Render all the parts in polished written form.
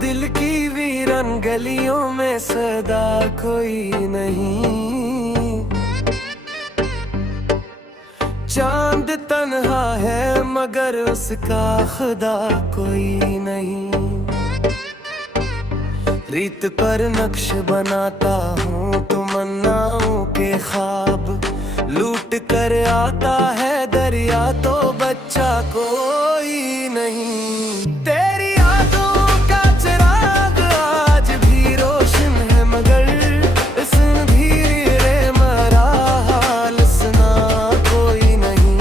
दिल की वीरन गलियों में सदा कोई नहीं। चांद तन्हा है मगर उसका खुदा कोई नहीं। रीत पर नक्श बनाता हूँ तमन्नाओं के ख्वाब, लूट कर आता है दरिया तो बच्चा कोई नहीं। तेरी यादों का चिराग आज भी रोशन है मगर इस अंधेरे मरा हाल सुना कोई नहीं।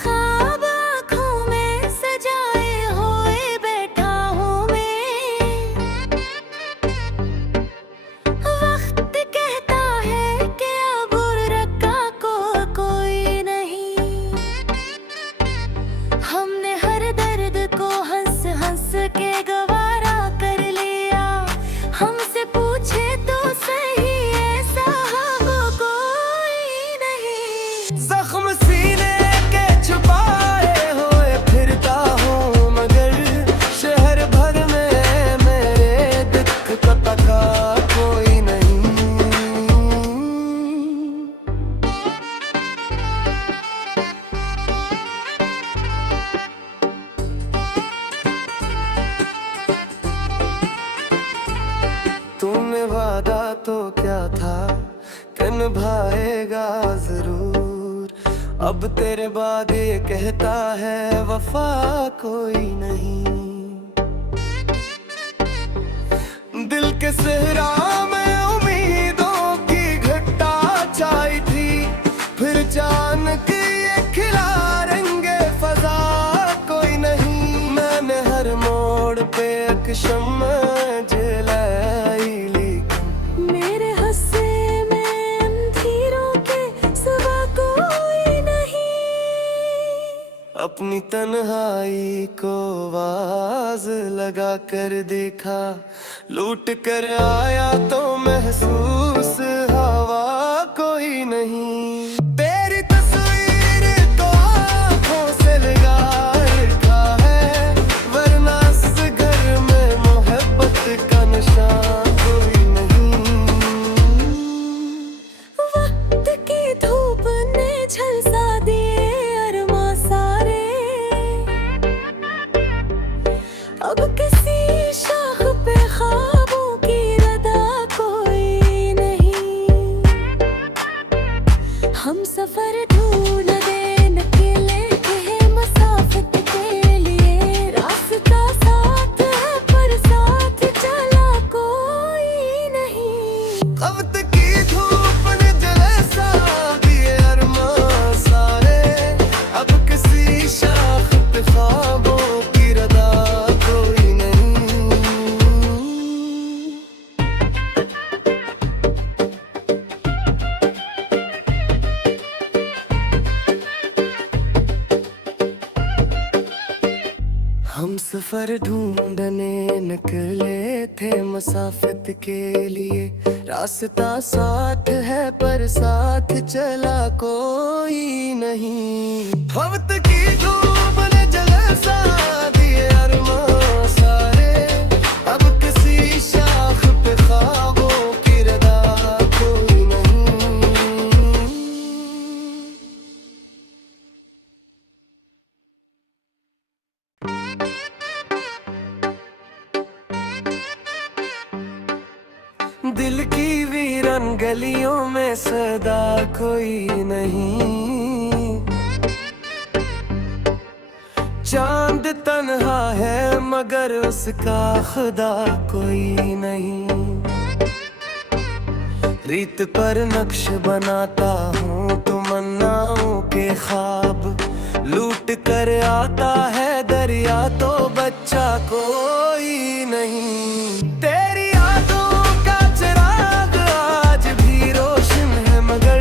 ख्वाब आँखों में सजाए हुए बैठा हूँ मैं, वक्त कहता है कि अब रखा को कोई नहीं। हमने हर दर्द को हंस हंस के गवारा कर लिया, हमसे पूछे तो सही ऐसा हो कोई नहीं। जख्म सीने के छुपाए हुए फिरता हूँ मगर शहर भर में मेरे दुख का पता कोई नहीं। तूने वादा तो क्या था कि निभाएगा जरूर, अब तेरे बाद ये कहता है वफा कोई नहीं। दिल के सहरा में उम्मीदों की घटा छाई थी, फिर अचानक ये खिला रंगे फजा कोई नहीं। मैंने हर मोड़ पे एक शम्मा जलाई, मेरे हंसे में अंधेरों के सिवा कोई नहीं। अपनी तन्हाई को आवाज लगा कर देखा, लूट कर आया तो महसूस हवा कोई नहीं। तेरी तस्वीर को आँखों से लगा रखा है, वरना इस घर में मोहब्बत का निशान कोई नहीं। वक्त की धूप ने झलसा दिए अरमां सारे, अब किसी शाख पे ख्वाबों की रदा कोई नहीं। हम सफर ढूंढने निकले थे मसाफत के लिए, रास्ता साथ है पर साथ चला कोई नहीं। वक्त की धूप ने जलसा दिए अरमां सारे, अब किसी शाख पे ख्वाबों की रदा कोई नहीं। हम सफर ढूंढने निकले थे मसाफत के लिए, रास्ता साथ है पर साथ चला कोई नहीं। वक्त की धूप ने जलसा दिए अरमां सारे, अब किसी शाख पे ख्वाबों की रदा कोई नहीं। दिल की वीरन गलियों में सदा कोई नहीं। चांद तन्हा है मगर उसका खुदा कोई नहीं। रीत पर नक्श बनाता हूँ तमन्नाओं के ख्वाब, लूट कर आता है दरिया तो बच्चा कोई नहीं। तेरी यादों का चिराग आज भी रोशन है मगर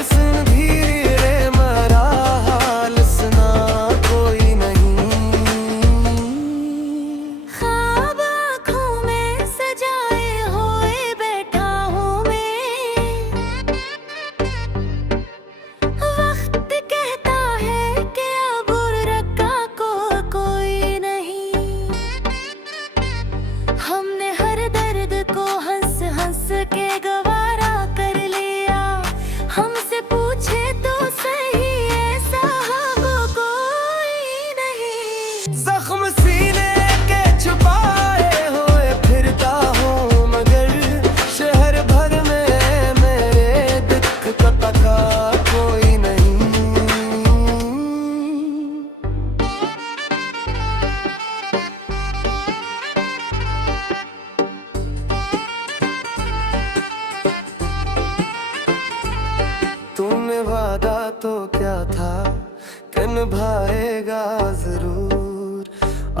इस अंधेरे मरा हाल सुना कोई नहीं। ख्वाब आँखों में सजाए हुए बैठा हूँ मैं, वक्त कहता है कि अब रखा को कोई नहीं। वादा तो क्या था कि निभाएगा जरूर।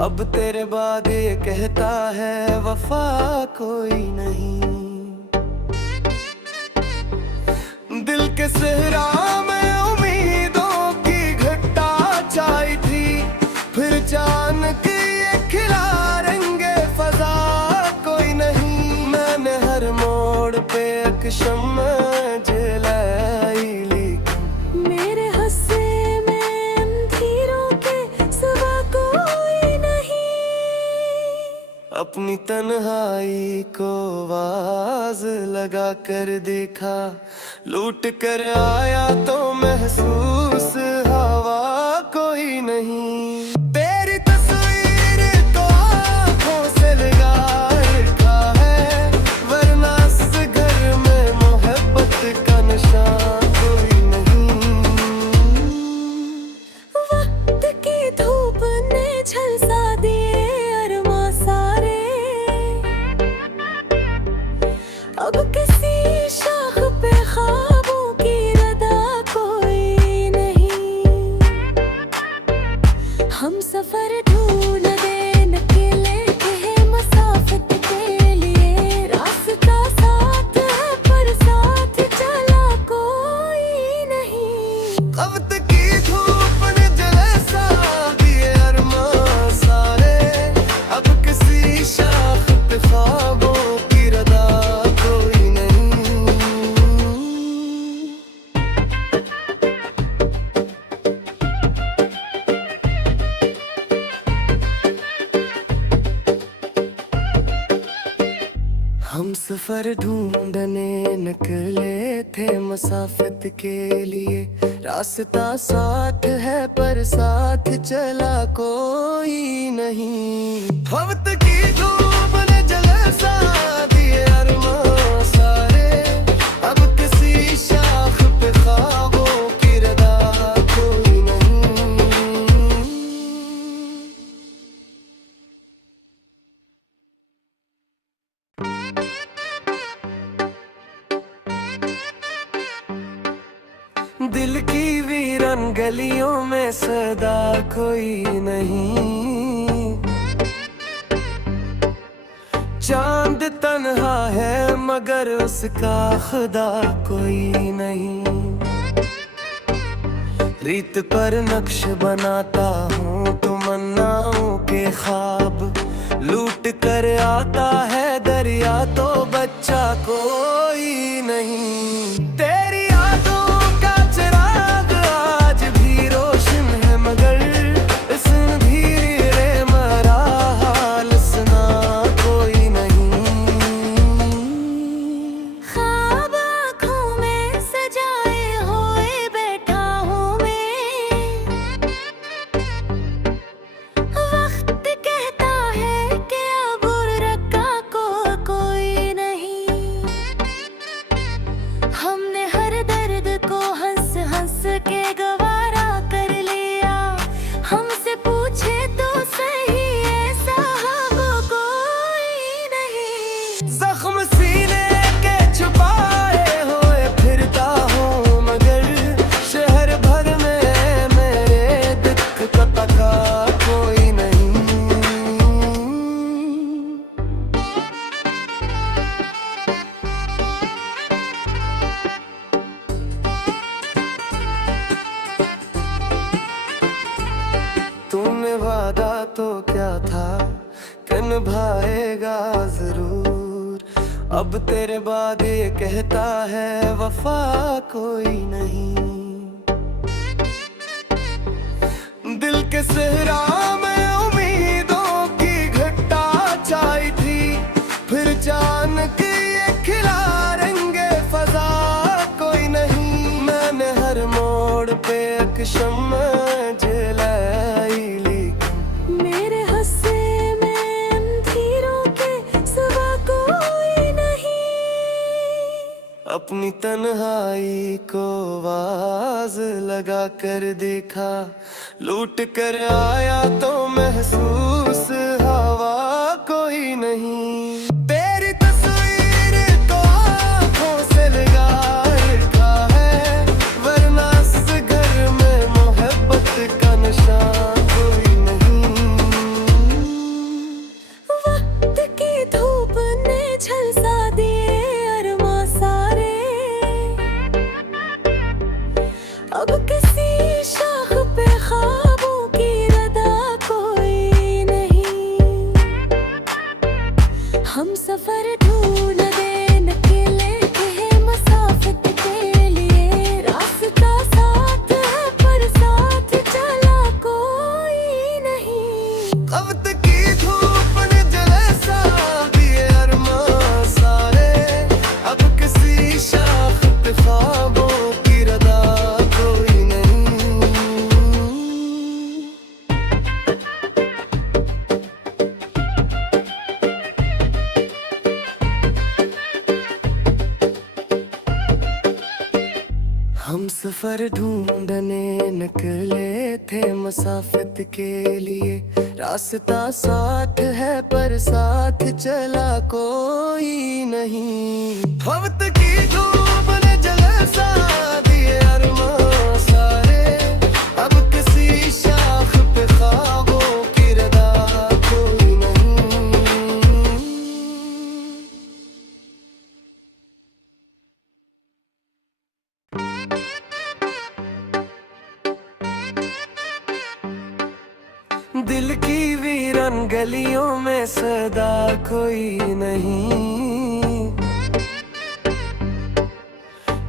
अब तेरे बाद ये कहता है वफा कोई नहीं। दिल के सहरा में उम्मीदों की घटा छाई थी, फिर चांद की ये खिला रंगे फजा कोई नहीं। मैंने हर मोड़ पे एक शम्मा जलाई, लेकिन मेरे हस्से में अंधेरों के सिवा कोई नहीं। अपनी तन्हाई को आवाज लगा कर देखा, लूट कर आया तो महसूस हवा कोई नहीं। तेरी तस्वीर तो आँखों से लगा रखा है, वरना इस घर में मोहब्बत का निशान कोई नहीं। वक्त की धूप ने झलसा दिए अरमां सारे, अब किसी शाख पे ख्वाबों की रदा कोई नहीं। हम सफर ढूंढते निकले थे मसाफत के लिए, रास्ता साथ है पर साथ चला कोई नहीं। वक्त की धूप ने जलसा दिए अरमां सारे, अब किसी शाख पे ख्वाबों की रदा कोई नहीं। हम सफर ढूंढने निकले थे मसाफत के लिए, रास्ता साथ है पर साथ चला कोई नहीं। वक्त की धूप ने जलसा दिए अरमां सारे, अब किसी शाख पे ख्वाबों की रदा कोई नहीं। दिल की वीरन गलियों में सदा कोई नहीं। चांद तन्हा है मगर उसका खुदा कोई नहीं। रीत पर नक्श बनाता हूँ तमन्नाओं के ख्वाब, लूट कर आता है दरिया तो बच्चा कोई नहीं। तेरी यादों का चिराग आज भी रोशन है, मगर इस अंधेरे मरा हाल सुना कोई नहीं। ख्वाब आँखों में सजाए हुए बैठा हूँ मैं, वक्त कहता है कि अब रखा को कोई नहीं। हमने हर दर्द को हंस हंस के गवारा कर लिया, हमसे पूछे तो सही ऐसा वो कोई नहीं। जख्म सीने के छुपाए हुए फिरता हूँ, मगर शहर भर में मेरे दुख का पता कोई नहीं। तूने वादा तो क्या था कि निभाएगा जरूर। अब तेरे बाद ये कहता है वफा कोई नहीं। दिल के सहरा में उम्मीदों की घटा छाई थी, फिर चांद की ये खिला रंगे फजा कोई नहीं। मैंने हर मोड़ पे एक शम्मा जलाई, लेकिन मेरे हस्से में अंधेरों के सिवा कोई नहीं। अपनी तन्हाई को आवाज लगा कर देखा, लूट कर आया तो महसूस हवा कोई नहीं। तेरी तस्वीर तो आँखों से लगा रखा है, वरना इस किसी शाख पे ख्वाबों की रदा कोई नहीं। हम सफर ढूंढते निकले थे मुसाफिर के लिए, रास्ता साथ है पर साथ चला कोई नहीं। वक्त की धूप ने जले सा दिए अरमां सारे, अब किसी शाख पे ख्वाबों की रदा कोई नहीं। हम सफर ढूंढने निकले थे मुसाफिर के लिए, रास्ता साथ है पर साथ चला कोई नहीं। वक्त की धूप ने जले सा दिए अरमां सारे, अब किसी शाख पे ख्वाबों की रदा कोई नहीं। दिल की वीरान गलियों में सदा कोई नहीं।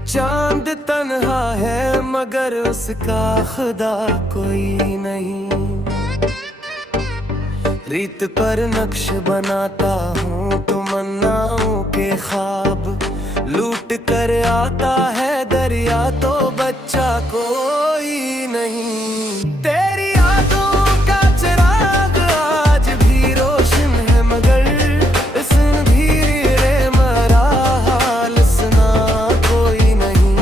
चांद तन्हा है मगर उसका खुदा कोई नहीं। रीत पर नक्श बनाता हूँ तमन्नाओं के ख्वाब, लूट कर आता है दरिया तो बच्चा कोई नहीं। तेरी यादों का चिराग आज भी रोशन है मगर इस धीरे मरा हाल सुना कोई नहीं।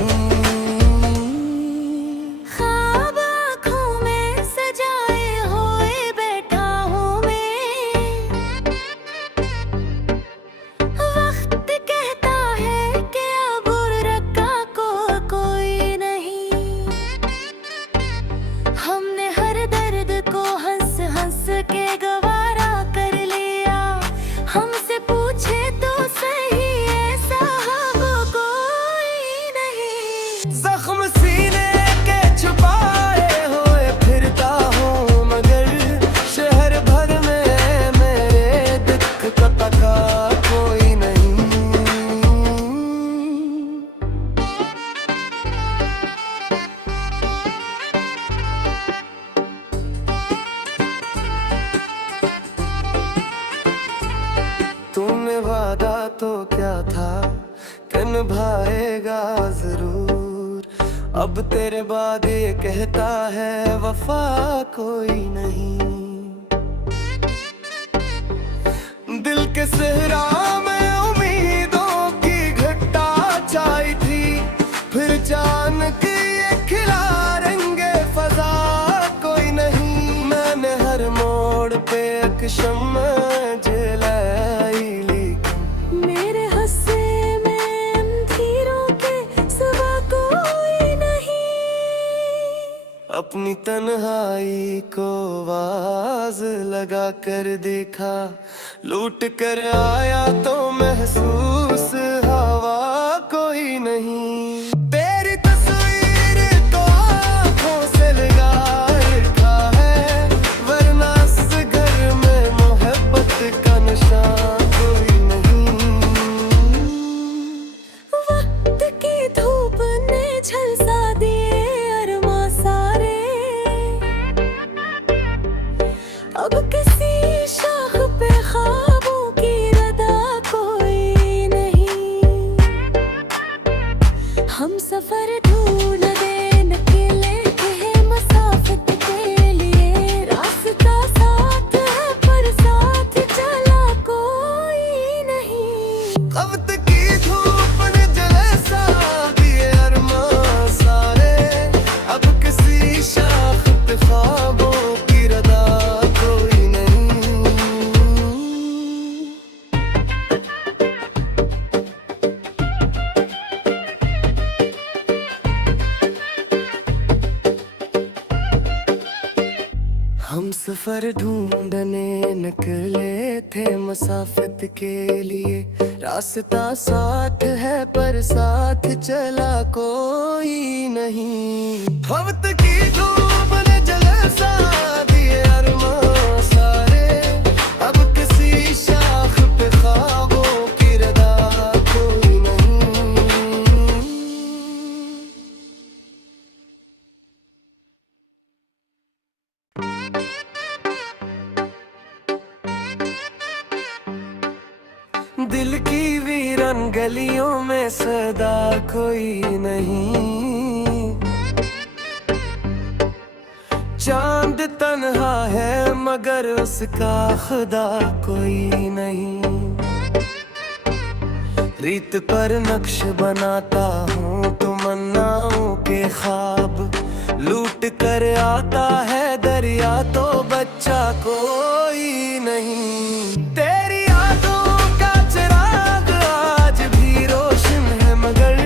ख्वाब आँखों में सजाए हुए बैठा हूँ मैं, वक्त कहता है कि अब रखा को कोई नहीं। हमने हर दर्द को हंस हंस के गवारा कर लिया, हमसे पूछे तो सही ऐसा वो कोई नहीं। जख्म सीने के छुपाए हुए फिरता हूँ मगर शहर भर में मेरे दुख का तका कोई नहीं। तूने वादा तो क्या था कि निभाएगा जरूर, अब तेरे बाद ये कहता है वफा कोई नहीं। दिल के सहरा में उम्मीदों की घटा छाई थी, फिर अचानक ये खिला रंगे फजा कोई नहीं। मैंने हर मोड़ पे एक शम्मा जलाई, लेकिन मेरे हस्से में अंधेरों के सिवा कोई नहीं। अपनी तन्हाई को आवाज लगा कर देखा, लूट कर आया तो महसूस हवा कोई नहीं। तेरी तस्वीर तो आँखों से लगा रखा है, वरना इस घर में मोहब्बत का निशान कोई नहीं। वक्त की धूप ने झलसा दिए अरमां सारे, अब किसी शाख पे ख्वाबों की रदा कोई नहीं। हम सफर ढूंढने निकले थे मुसाफिर के लिए। रास्ता साथ है पर साथ चला कोई नहीं। वक्त की धूप ने जलसा दिए अरमां सारे, अब किसी शाख पे ख्वाबों की रदा कोई नहीं। दिल की वीरान गलियों में सदा कोई नहीं। चांद तन्हा है मगर उसका खुदा कोई नहीं। रीत पर नक्श बनाता हूँ तमन्नाओं के ख्वाब, लूट कर आता है दरिया तो बच्चा कोई नहीं। तेरी यादों का चिराग आज भी रोशन है मगर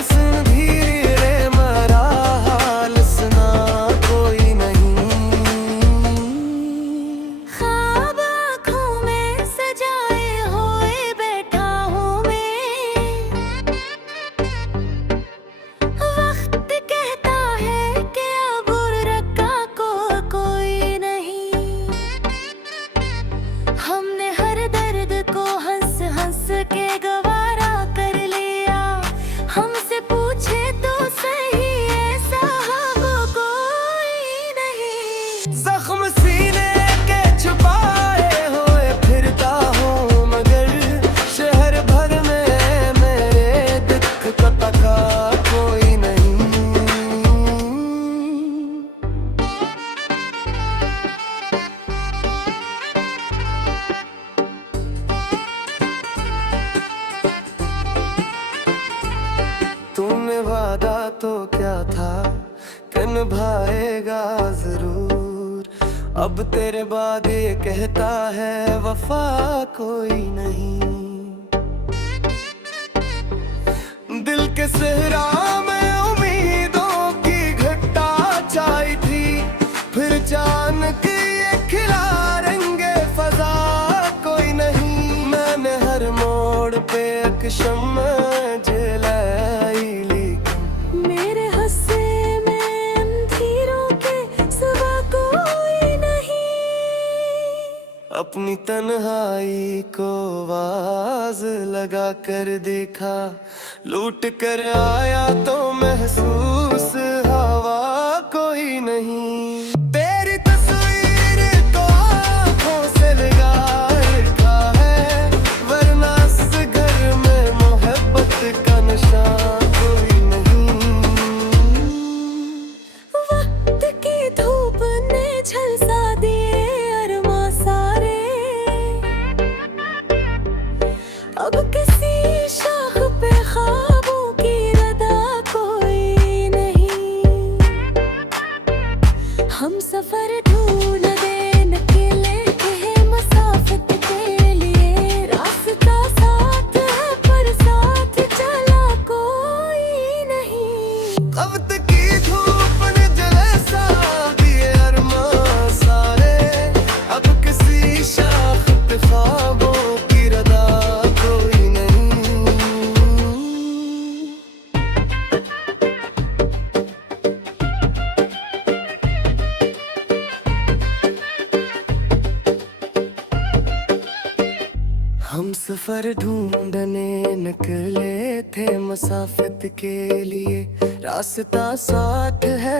इस अंधेरे मरा हाल सुना कोई नहीं। ख्वाब आँखों में सजाए हुए बैठा हूँ मैं। वक्त कहता है कि अब रखा को कोई नहीं। हमने हर दर्द को हंस हंस के गवारा कर लिया। हमसे पूछे तो सही ऐसा वो कोई नहीं। जख्म सीने के छुपाए हुए फिरता हूँ मगर शहर भर में मेरे दुख का पता कोई नहीं। तूने वादा तो क्या था कि निभाएगा जरूर, अब तेरे बाद ये कहता है वफा कोई नहीं। दिल के सहरा में उम्मीदों की घटा छाई थी, फिर अचानक ये खिला रंगे फजा कोई नहीं। मैंने हर मोड़ पे एक शम्मा जलाई लेकिन मेरे हस्से में अंधेरों के सिवा कोई नहीं। अपनी तन्हाई को आवाज लगा कर देखा, लूट कर आया तो महसूस हवा कोई नहीं। तेरी तस्वीर को आँखों से लगा रखा है, वरना इस घर में मोहब्बत का निशान कोई नहीं। वक्त की धूप ने झलसा दिए अरमां सारे, अब किसी शाख पे ख्वाबों की रदा कोई नहीं। हम सफर ढूंढने निकले थे मुसाफिर के लिए। रास्ता साथ है पर साथ चला कोई नहीं। वक्त की धूप ने जलसा दिए अरमां सारे, अब किसी शाख पे ख्वाबों की रदा कोई नहीं। हम सफर ढूंढने निकले थे मुसाफिर के लिए। रास्ता साथ है